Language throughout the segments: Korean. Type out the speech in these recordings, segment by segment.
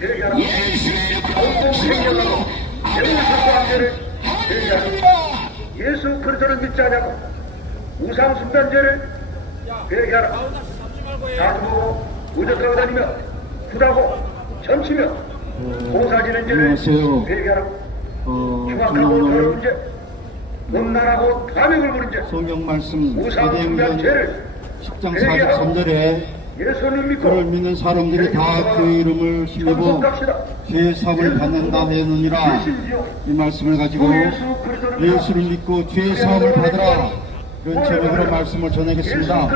회개하라 회개하라 예수 그리스도를 믿지 않냐고 우상 숭단죄를 회개하라 자주보고 의적하고 다니며 부다고 점치며 공사지는 죄를. 회개하라 어, 흉악하고 더러운 죄 음란하고 탐욕을 부는 죄 성경 말씀 우상 숭단 사도행전 죄를 10장 43절에 예수님 믿고 그를 믿는 사람들이 다 그 이름을 힘입어 죄의 사함을 받는다 예수님이요. 이 말씀을 가지고 예수를 믿고 죄의 사함을 받으라. 이런 제목으로 말씀을 전하겠습니다.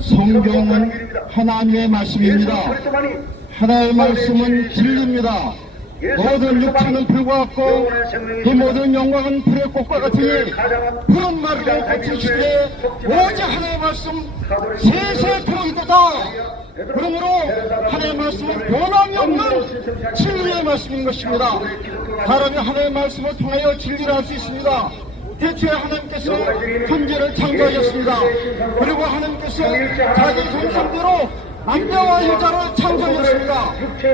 성경은 하나님의 말씀입니다. 하나의 말씀은 진리입니다. 모든 육체는 불과 같고 그 모든 영광은 불의 꽃과 같으니 그런 말을 고치시되 오직 하나의 말씀 세세토록 있도다. 그러므로 하나의 말씀은 변함이 없는 진리의 말씀인 것입니다. 사람이 하나의 말씀을 통하여 진리를 할수 있습니다. 대초에 하나님께서 천지를 창조하셨습니다. 그리고 하나님께서 자기 형상대로 남자와 여자를 창조하셨습니다.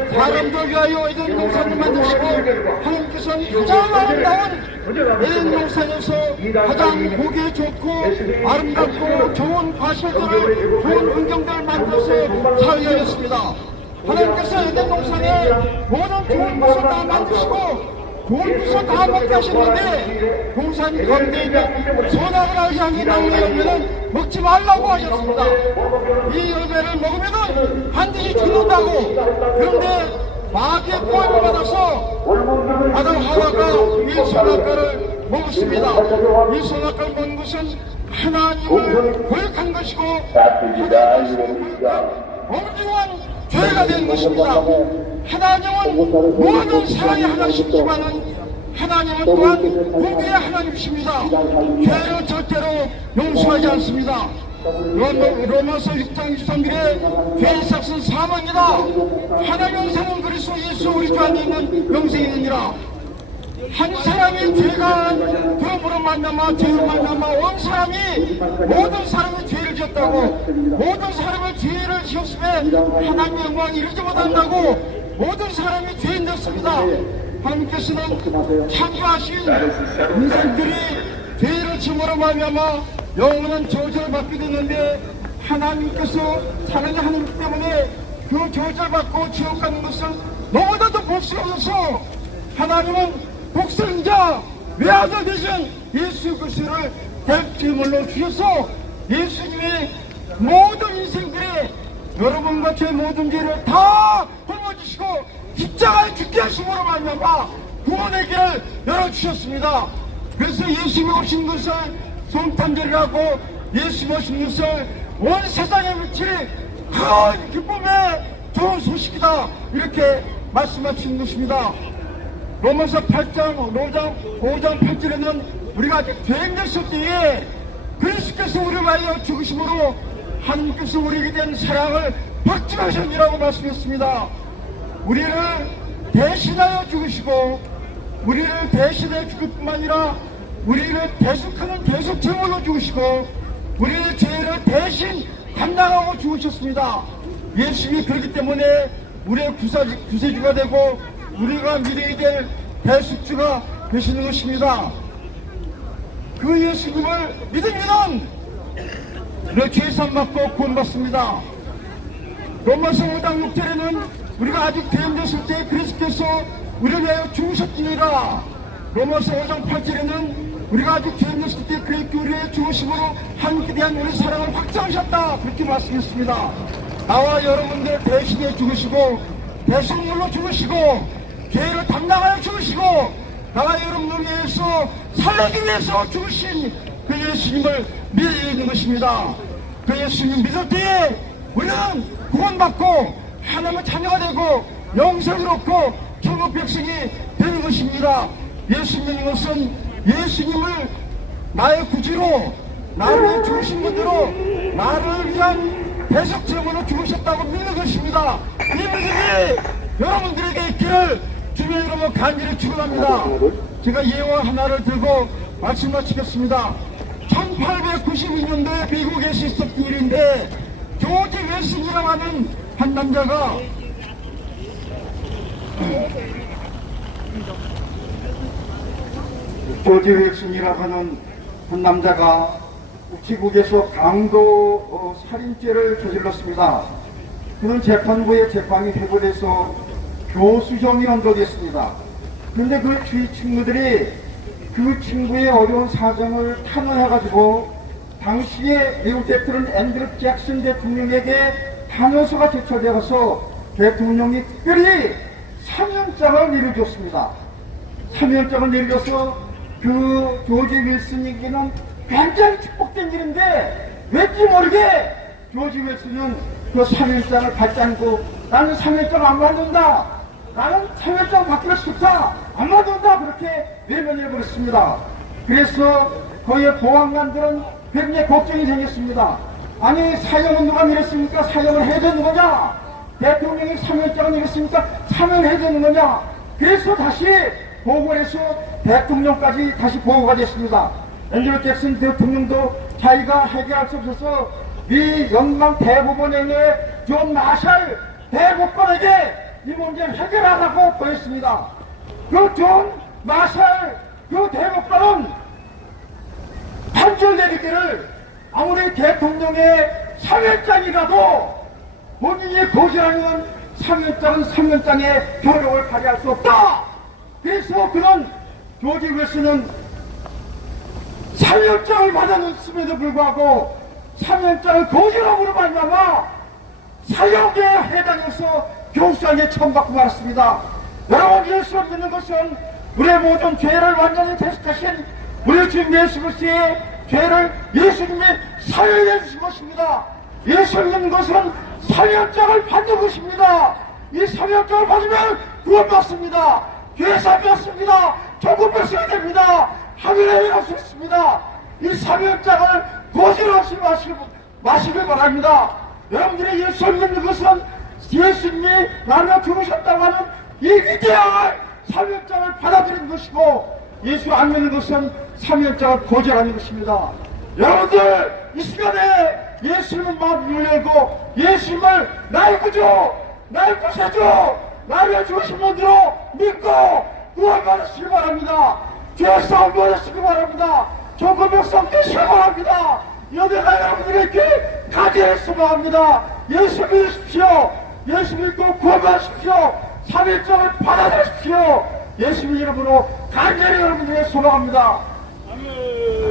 사람들 위하여 에덴 동산을 만드시고 하나님께서는 가장 아름다운 에덴 동산에서 가장 보기에 좋고 아름답고 좋은 과실들을 좋은 환경들을 만들어서 살게 하였습니다. 하나님께서 에덴 동산에 모든 좋은 것을 다 만드시고 좋은 것을 다 먹게 하셨는데 동산 가운데 있는 선악을 알게 하는 나무의 열매는 먹지 말라고 하셨습니다. 이 열매를 먹으면 반드시 죽는다고 그런데 마귀의 포함을 받아서 아담 하와가 이 선악과를 먹었습니다. 이 선악과를 먹은 것은 하나님을 거역한 것이고 엄중한 죄가 된 것입니다. 하나님은 모든 사랑이 하나님이지만은 하나님은 또한 공의의 하나님이십니다. 죄를 절대로 용서하지 않습니다. 로마- 로마서 6장 23절에 죄의 삭은 사망이다. 하나님 영생은 그리스도 예수 우리 주 안에 있는 영생이니라. 한 사람이 죄가 그러므로 만나마 죄를 만나마 온 사람이 모든 사람이 죄를 지었다고 모든 사람을 죄를 지었으면 하나님의 영광 이루지 못한다고 모든 사람이 죄인 됐습니다 하나님께서는 창조하신 인생들이 죄를 지음으로 말미암아 영원한 저주를 받게 되는데 하나님께서 사랑의 하나님 때문에 그 저주를 받고 지옥 가는 것을 너무나도 수 없어서 하나님은 복생자 외아들 되신 예수 그리스도를 대제물로 주셔서 예수님의 모든 인생들의 여러분과 제 모든 죄를 다 헐어주시고 십자가에 죽게 하심으로 말미암아 구원의 길을 열어주셨습니다. 그래서 예수님이 오신 것을 성탄절이라고 예수님이 오신 것을 온 세상에 미칠 큰 기쁨의 좋은 소식이다 이렇게 말씀하신 것입니다. 로마서 8장, 5장, 5장 8절에는 우리가 아직 죄인됐을 때에 그리스도께서 우리를 위하여 죽으심으로 하나님께서 우리에게 대한 사랑을 박증하셨니라고 말씀했습니다. 우리를 대신하여 죽으시고 우리를 대신해 죽을 뿐만 아니라 우리를 대속하는 대속 제물로 죽으시고 우리의 죄를 대신 감당하고 죽으셨습니다. 예수님이 그렇기 때문에 우리의 구사지, 구세주가 되고 우리가 믿어야 될 대숙주가 되시는 것입니다. 그 예수님을 믿으면 우리가 죄산 받고 구원받습니다. 로마서 5장 6절에는 우리가 아직 대인됐을 때 그리스도께서 우리를 위하여 죽으셨느니라. 로마서 5장 8절에는 우리가 아직 대인됐을 때 그의 우리의 죽으심으로 하나님께 대한 우리 사랑을 확장하셨다. 그렇게 말씀했습니다. 나와 여러분들 대신에 죽으시고 대속물로 죽으시고 죄를 담당하여 죽으시고 나와 여러분들 위해서 살리기 위해서 죽으신 그 예수님을 되는 것입니다. 그 예수님 믿을 때에 우리는 구원받고 하나님의 자녀가 되고 영생을 얻고 천국 백성이 되는 것입니다. 예수 믿는 것은 예수님을 나의 구주로 나를 죽으신 분으로 나를 위한 대속제물로 죽으셨다고 믿는 것입니다. 이 믿음이 여러분들에게 있기를 주님 이름으로 간절히 축원합니다. 제가 예화 하나를 들고 말씀 마치겠습니다. 1892년도에 미국에서 있었던 일인데 조지 웨슨이라고 하는 한 남자가 조지 윌슨이라고 하는 한 남자가 우체국에서 강도 어, 살인죄를 저질렀습니다. 그는 재판부의 재판이 회부돼서 교수형이 언도됐습니다. 그런데 그 주위 친구들이 그 친구의 어려운 사정을 탄원해가지고 당시에 미국 대통령 앤드루 잭슨 대통령에게 탄원서가 제출되어서 대통령이 특별히 사면장을 내려줬습니다. 사면장을 내려줘서 그 조지 윌슨에게는 굉장히 축복된 일인데 왠지 모르게 조지 윌슨은 그 사면장을 받지 않고 나는 사면장 안 받는다. 나는 사면장 받기로 싶다. 안 받는다. 그렇게 외면해 버렸습니다. 그래서 거기에 보안관들은 굉장히 걱정이 생겼습니다. 아니 사형은 누가 내렸습니까? 사형을 해야 되는 거냐? 대통령이 사면장을 내렸으니까 사면 해야 되는 거냐? 그래서 다시 해서 대통령까지 다시 보고가 됐습니다. 앤드루 잭슨 대통령도 자기가 해결할 수 없어서 미 연방 대법원에 있는 존 마샬 대법관에게 이 문제를 해결하라고 보였습니다. 그 존 마샬 그 대법관은 판결 내리기를 아무리 대통령의 사면장이라도 본인이 고지하는 사면장은 사면장의 효력을 발휘할 수 없다. 그래서 그는 조지 윌슨은 사면장을 받았음에도 불구하고 사면장을 고지함으로 말미암아 사형에 해당해서 교수장에 처음받고 말았습니다. 여러분 예수 믿는 것은 우리의 모든 죄를 완전히 대속하신 우리 주님 예수 그리스도의 죄를 예수님이 사용해 주신 것입니다. 예수 믿는 것은 사면장을 받는 것입니다. 이 사면장을 받으면 구원받습니다. 죄사 받습니다. 조금 백성이 됩니다. 하늘에 갈수 있습니다. 이 사면장을 고지하지 마시길, 마시길 바랍니다. 여러분들이 예수 믿는 것은 예수님이 나를 죽으셨다고 하는 이 위대한 사면장을 받아들이는 것이고 예수 안 믿는 것은 사면장을 고지하는 것입니다. 여러분들 이 시간에 예수님을 마음을 열고 예수님을 나의 구주 나의 구세주 나를 주신 분으로 믿고 구원받으시기 바랍니다. 죄 싸움 받으시기 바랍니다. 조금 백성 되시기 바랍니다. 여대가 여러분들에게 가지를 소망합니다. 예수 믿으십시오. 예수 믿고 구원받으십시오. 삼일장을 받아들이십시오. 예수님 이름으로 간절히 여러분들에게 소망합니다. 아멘.